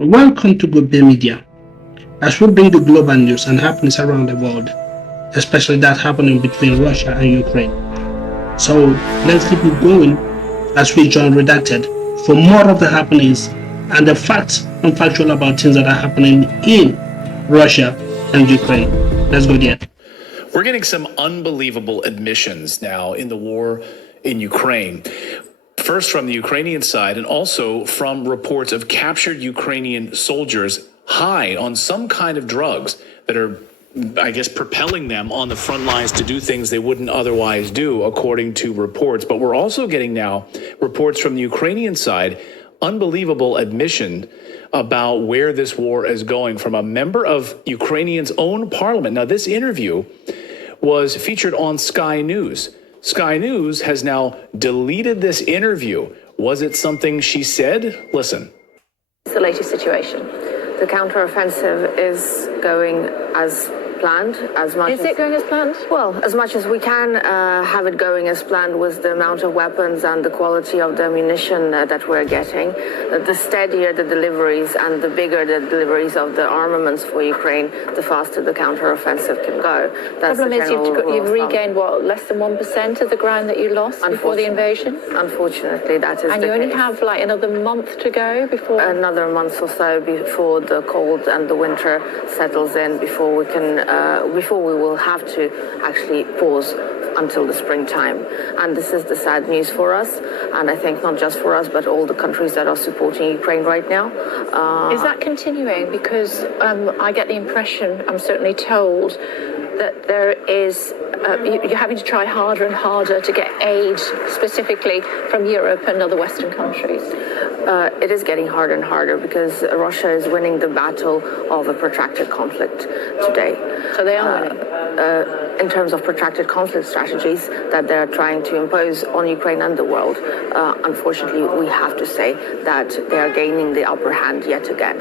Welcome to Good Day Media, as we bring the global news and happenings around the world, especially that happening between Russia and Ukraine. So let's keep it going as we join Redacted for more of the happenings and the facts and factual about things that are happening in Russia and Ukraine. Let's go there. We're getting some unbelievable admissions now in the war in Ukraine. First from the Ukrainian side, and also from reports of captured Ukrainian soldiers high on some kind of drugs that are, I guess, propelling them on the front lines to do things they wouldn't otherwise do, according to reports. But we're also getting now reports from the Ukrainian side, unbelievable admission about where this war is going from a member of Ukrainian's own parliament. Now, this interview was featured on Sky News. Sky News has now deleted this interview. Was it something she said? Listen. It's the latest situation. The counteroffensive is going as planned. Is it going as planned? Well, as much as we can have it going as planned with the amount of weapons and the quality of the ammunition that we're getting. The steadier the deliveries and the bigger the deliveries of the armaments for Ukraine, the faster the counteroffensive can go. The problem is you've regained, less than 1% of the ground that you lost before the invasion? Unfortunately, that is the case. And you only have another month to go before? Another month or so before the cold and the winter settles in, before we will have to actually pause until the springtime. And this is the sad news for us, and I think not just for us, but all the countries that are supporting Ukraine right now. Is that continuing? Because I get the impression, I'm certainly told, that there is, you're having to try harder and harder to get aid, specifically from Europe and other Western countries. It is getting harder and harder because Russia is winning the battle of a protracted conflict today. So they are winning? In terms of protracted conflict strategies that they're trying to impose on Ukraine and the world, unfortunately, we have to say that they are gaining the upper hand yet again.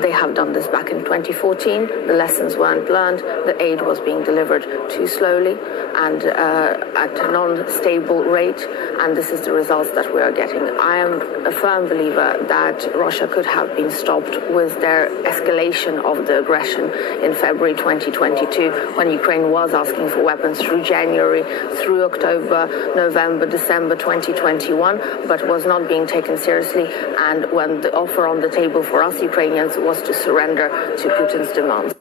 They have done this back in 2014. The lessons weren't learned. The aid was being delivered too slowly and at a non-stable rate, and this is the results that we are getting. I am a firm believer that Russia could have been stopped with their escalation of the aggression in February 2022, when Ukraine was asking for weapons through January, through October, November, December 2021, but was not being taken seriously. And when the offer on the table for us Ukrainians was to surrender to Putin's demands.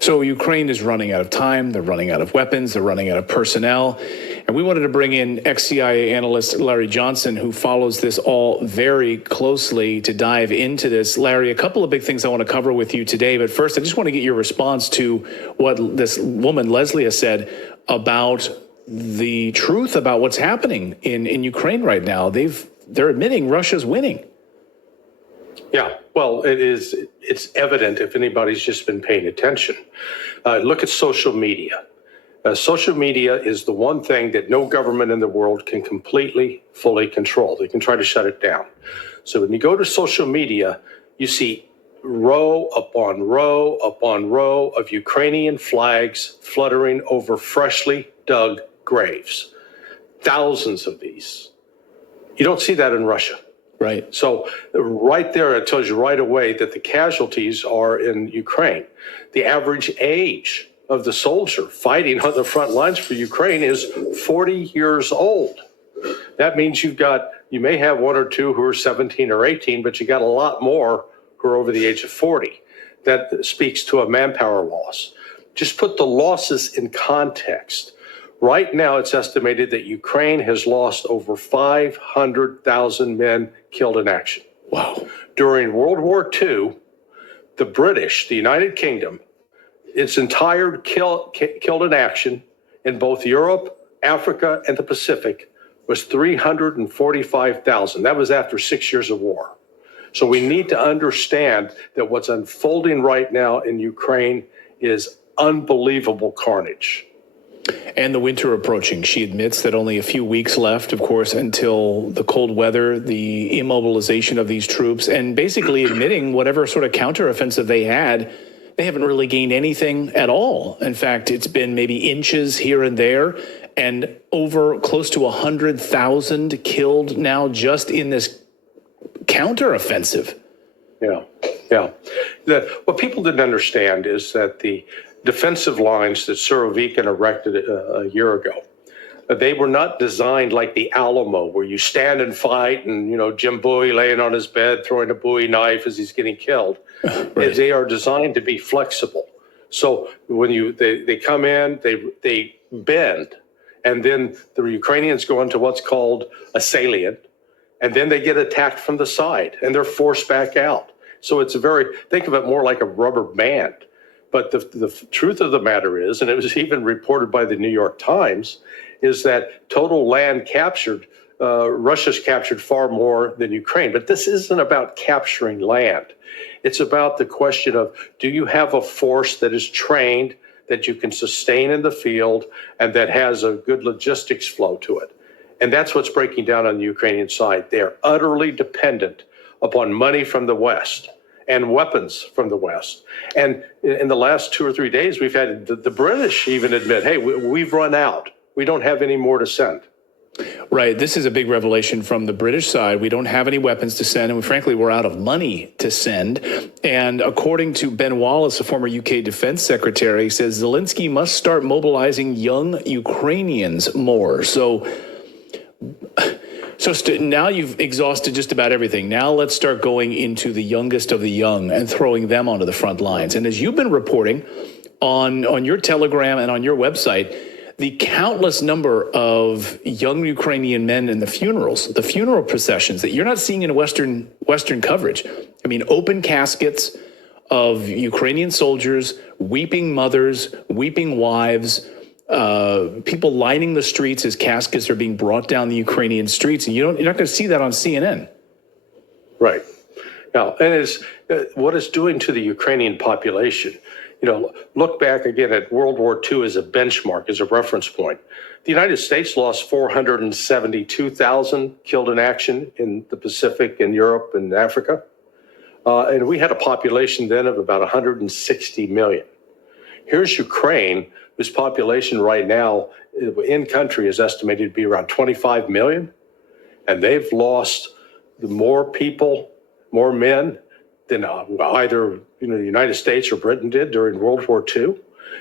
So Ukraine is running out of time, they're running out of weapons, they're running out of personnel. And we wanted to bring in ex-CIA analyst Larry Johnson, who follows this all very closely, to dive into this. Larry, a couple of big things I want to cover with you today. But first, I just want to get your response to what this woman, Leslie, has said about the truth about what's happening in Ukraine right now. They're admitting Russia's winning. Yeah, well, it's evident if anybody's just been paying attention. Look at social media. Social media is the one thing that no government in the world can completely, fully control. They can try to shut it down. So when you go to social media, you see row upon row upon row of Ukrainian flags fluttering over freshly dug graves. Thousands of these. You don't see that in Russia. Right. So right there, it tells you right away that the casualties are in Ukraine. The average age of the soldier fighting on the front lines for Ukraine is 40 years old. That means you may have one or two who are 17 or 18, but you got a lot more who are over the age of 40. That speaks to a manpower loss. Just put the losses in context. Right now, it's estimated that Ukraine has lost over 500,000 men killed in action. Wow. During World War II, the British, the United Kingdom, its entire killed in action in both Europe, Africa, and the Pacific was 345,000. That was after 6 years of war. So we need to understand that what's unfolding right now in Ukraine is unbelievable carnage. And the winter approaching. She admits that only a few weeks left, of course, until the cold weather, the immobilization of these troops, and basically admitting whatever sort of counteroffensive they had, they haven't really gained anything at all. In fact, it's been maybe inches here and there, and over close to 100,000 killed now just in this counteroffensive. Yeah. What people didn't understand is that the defensive lines that Surovikin erected a year ago, they were not designed like the Alamo, where you stand and fight, and Jim Bowie laying on his bed throwing a Bowie knife as he's getting killed. Right. They are designed to be flexible. So when they come in, they bend, and then the Ukrainians go into what's called a salient, and then they get attacked from the side, and they're forced back out. So think of it more like a rubber band. But the truth of the matter is, and it was even reported by the New York Times, is that total land captured, Russia's captured far more than Ukraine. But this isn't about capturing land. It's about the question of, do you have a force that is trained, that you can sustain in the field, and that has a good logistics flow to it? And that's what's breaking down on the Ukrainian side. They are utterly dependent upon money from the West and weapons from the West. And in the last 2 or 3 days, we've had the British even admit, hey, we've run out. We don't have any more to send. Right. This is a big revelation from the British side. We don't have any weapons to send, and frankly, we're out of money to send. And according to Ben Wallace, a former UK defense secretary, says Zelensky must start mobilizing young Ukrainians more. So now you've exhausted just about everything. Now let's start going into the youngest of the young and throwing them onto the front lines. And as you've been reporting on your Telegram and on your website, the countless number of young Ukrainian men in the funeral processions that you're not seeing in Western coverage. I mean, open caskets of Ukrainian soldiers, weeping mothers, weeping wives, people lining the streets as caskets are being brought down the Ukrainian streets. And you're not going to see that on CNN. Right. Now, and what it's doing to the Ukrainian population. Look back again at World War II as a benchmark, as a reference point. The United States lost 472,000 killed in action in the Pacific and Europe and Africa. And we had a population then of about 160 million. Here's Ukraine, whose population right now in country is estimated to be around 25 million. And they've lost more people, more men than either the United States or Britain did during World War II.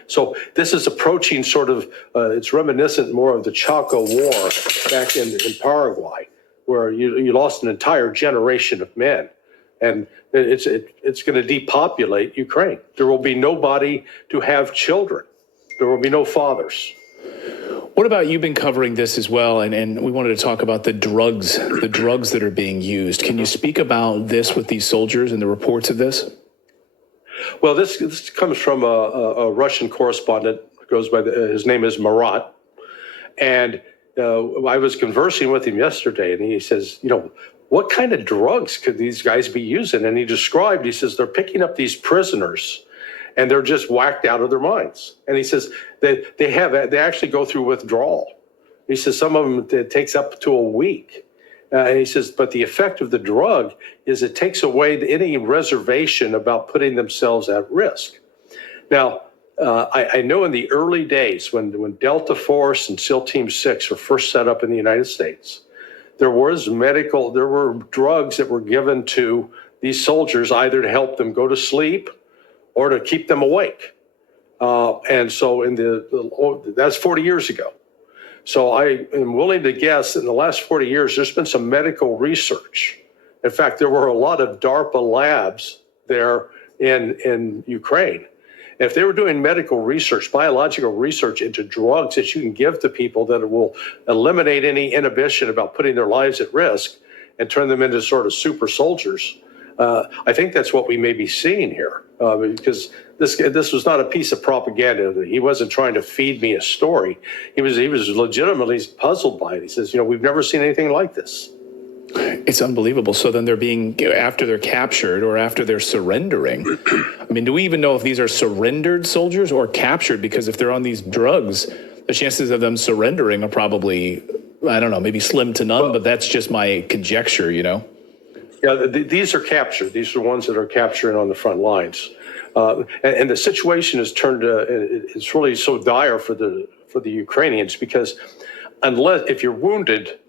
So this is approaching sort of, it's reminiscent more of the Chaco War back in Paraguay, where you lost an entire generation of men. And it's going to depopulate Ukraine. There will be nobody to have children. There will be no fathers. What about, you've been covering this as well, and we wanted to talk about the drugs that are being used. Can you speak about this with these soldiers and the reports of this? Well, this comes from a Russian correspondent, goes by his name is Marat, and I was conversing with him yesterday, and he says, what kind of drugs could these guys be using? And he says they're picking up these prisoners, and they're just whacked out of their minds. And he says that they actually go through withdrawal. He says some of them, it takes up to a week. And he says, but the effect of the drug is it takes away any reservation about putting themselves at risk. Now, I know in the early days when Delta Force and SEAL Team 6 were first set up in the United States, there were drugs that were given to these soldiers either to help them go to sleep or to keep them awake. And so that's 40 years ago. So I am willing to guess in the last 40 years, there's been some medical research. In fact, there were a lot of DARPA labs there in Ukraine. And if they were doing medical research, biological research into drugs that you can give to people that will eliminate any inhibition about putting their lives at risk and turn them into sort of super soldiers, I think that's what we may be seeing here, because this was not a piece of propaganda. He wasn't trying to feed me a story. He was legitimately puzzled by it. He says, we've never seen anything like this. It's unbelievable. So then after they're captured or after they're surrendering, I mean, do we even know if these are surrendered soldiers or captured? Because if they're on these drugs, the chances of them surrendering are probably, I don't know, maybe slim to none, but that's just my conjecture, Yeah, these are captured. These are ones that are capturing on the front lines. And the situation has turned, it's really so dire for the Ukrainians, because if you're wounded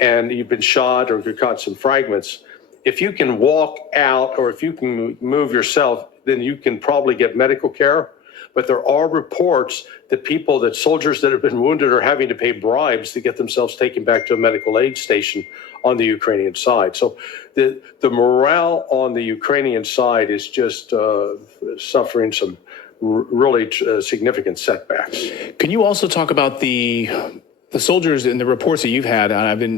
and you've been shot or you've caught some fragments, if you can walk out or if you can move yourself, then you can probably get medical care. But there are reports that soldiers that have been wounded are having to pay bribes to get themselves taken back to a medical aid station on the Ukrainian side. So the morale on the Ukrainian side is just suffering some really significant setbacks. Can you also talk about the soldiers and the reports that you've had?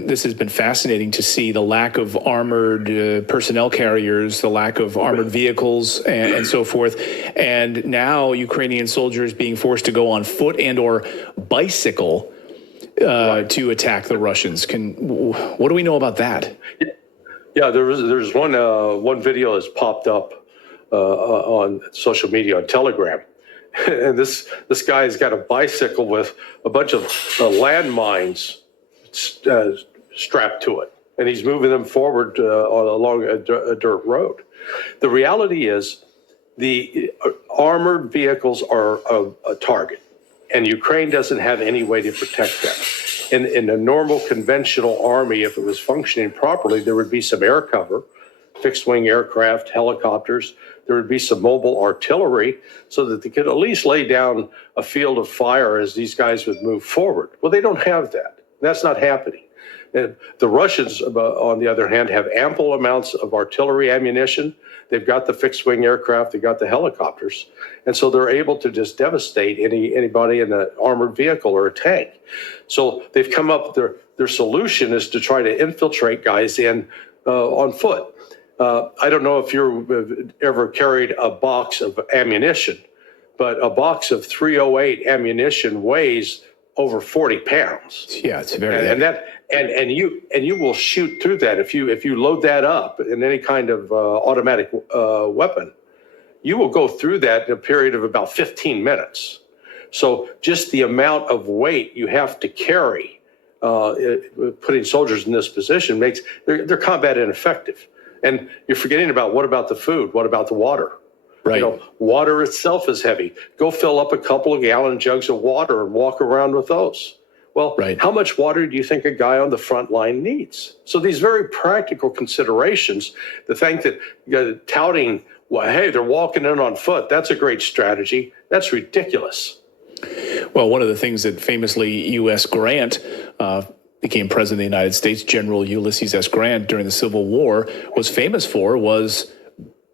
This has been fascinating to see the lack of armored personnel carriers, the lack of armored vehicles, and so forth. And now Ukrainian soldiers being forced to go on foot and or bicycle to attack the Russians. What do we know about that? Yeah, there's one video that's popped up on social media, on Telegram. And this guy's got a bicycle with a bunch of landmines strapped to it, and he's moving them forward along a dirt road. The reality is the armored vehicles are a target, and Ukraine doesn't have any way to protect them. In a normal conventional army, if it was functioning properly, there would be some air cover, fixed-wing aircraft, helicopters. There would be some mobile artillery so that they could at least lay down a field of fire as these guys would move forward. Well, they don't have that. That's not happening. And the Russians, on the other hand, have ample amounts of artillery ammunition. They've got the fixed-wing aircraft. They've got the helicopters. And so they're able to just devastate anybody in an armored vehicle or a tank. So they've come up, their solution is to try to infiltrate guys in on foot. I don't know if you've ever carried a box of ammunition, but a box of .308 ammunition weighs over 40 pounds. Yeah, it's very and you will shoot through that if you load that up in any kind of automatic weapon. You will go through that in a period of about 15 minutes. So just the amount of weight you have to carry, putting soldiers in this position makes their combat ineffective. And you're forgetting about, what about the food? What about the water? Right. Water itself is heavy. Go fill up a couple of gallon jugs of water and walk around with those. Well, How much water do you think a guy on the front line needs? So these very practical considerations, the thing that touting, well, hey, they're walking in on foot, that's a great strategy. That's ridiculous. Well, one of the things that famously U.S. Grant became president of the United States, General Ulysses S. Grant, during the Civil War, was famous for was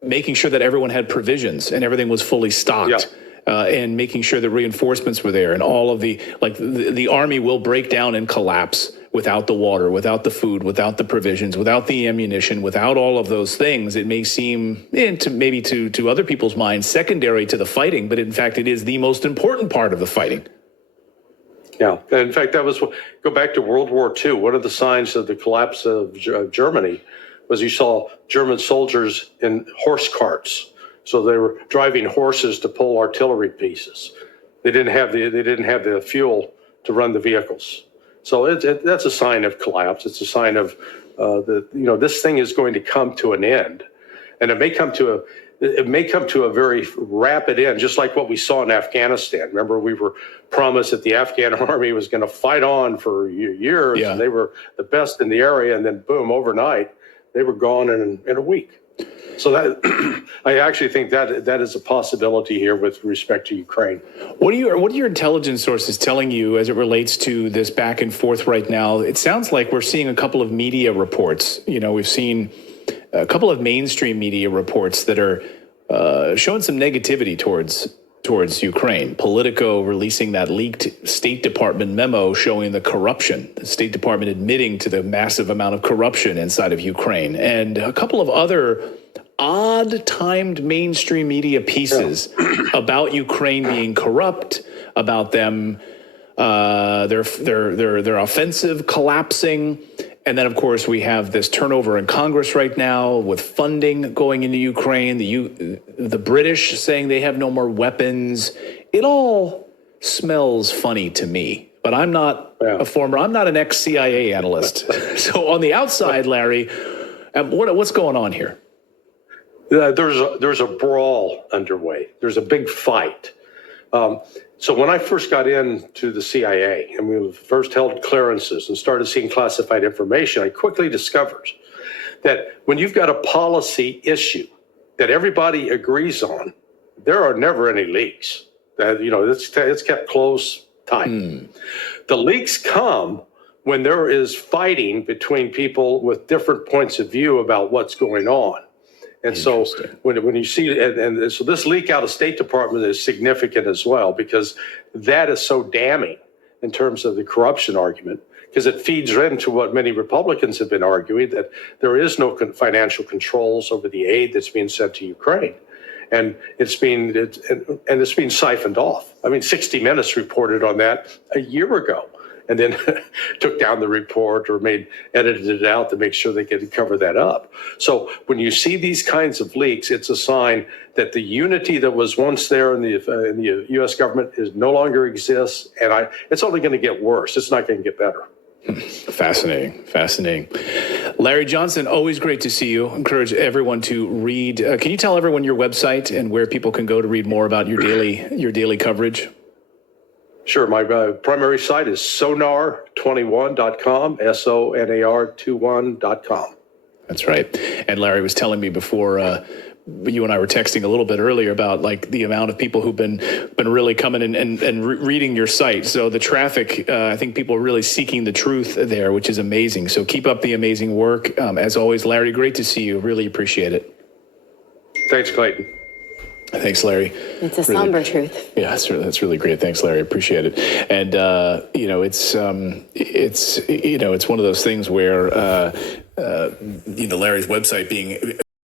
making sure that everyone had provisions and everything was fully stocked, and making sure that reinforcements were there, and all of the army will break down and collapse without the water, without the food, without the provisions, without the ammunition, without all of those things. It may seem, to other people's minds, secondary to the fighting, but in fact, it is the most important part of the fighting. Yeah. In fact, go back to World War II. One of the signs of the collapse of Germany was you saw German soldiers in horse carts. So they were driving horses to pull artillery pieces. They didn't have the fuel to run the vehicles. So that's a sign of collapse. It's a sign of this thing is going to come to an end, and it may come to a very rapid end, just like what we saw in Afghanistan. Remember, we were promised that the Afghan army was going to fight on for years, and they were the best in the area, and then boom, overnight, they were gone in a week. So that I actually think that is a possibility here with respect to Ukraine. What are your intelligence sources telling you as it relates to this back and forth right now? It sounds like we're seeing a couple of media reports. We've seen a couple of mainstream media reports that are showing some negativity towards Ukraine. Politico releasing that leaked State Department memo showing the corruption, the State Department admitting to the massive amount of corruption inside of Ukraine, and a couple of other odd-timed mainstream media pieces about Ukraine being corrupt, about them their offensive collapsing. And then, of course, we have this turnover in Congress right now with funding going into Ukraine, the British saying they have no more weapons. It all smells funny to me, but I'm not I'm not an ex-CIA analyst. So on the outside, Larry, what's going on here? There's a brawl underway. There's a big fight. So when I first got into the CIA and we first held clearances and started seeing classified information, I quickly discovered that when you've got a policy issue that everybody agrees on, there are never any leaks. That, it's kept close, tight. The leaks come when there is fighting between people with different points of view about what's going on. And so when you see, and so this leak out of State Department is significant as well, because that is so damning in terms of the corruption argument, because it feeds into what many Republicans have been arguing, that there is no financial controls over the aid that's being sent to Ukraine. And it's being siphoned off. I mean, 60 Minutes reported on that a year ago, and then took down the report or edited it out to make sure they could cover that up. So when you see these kinds of leaks, it's a sign that the unity that was once there in the U.S. government no longer exists, and it's only going to get worse. It's not going to get better. Fascinating. Larry Johnson, always great to see you. Encourage everyone to read. Can you tell everyone your website and where people can go to read more about your daily coverage? Sure. My primary site is sonar21.com, sonar21.com. That's right. And Larry was telling me before you and I were texting a little bit earlier about like the amount of people who've been really coming and reading your site. So the traffic, I think people are really seeking the truth there, which is amazing. So keep up the amazing work. As always, Larry, great to see you. Really appreciate it. Thanks, Clayton. Thanks, Larry. It's a somber truth. Yeah, that's really great. Thanks, Larry. Appreciate it. And it's one of those things where Larry's website being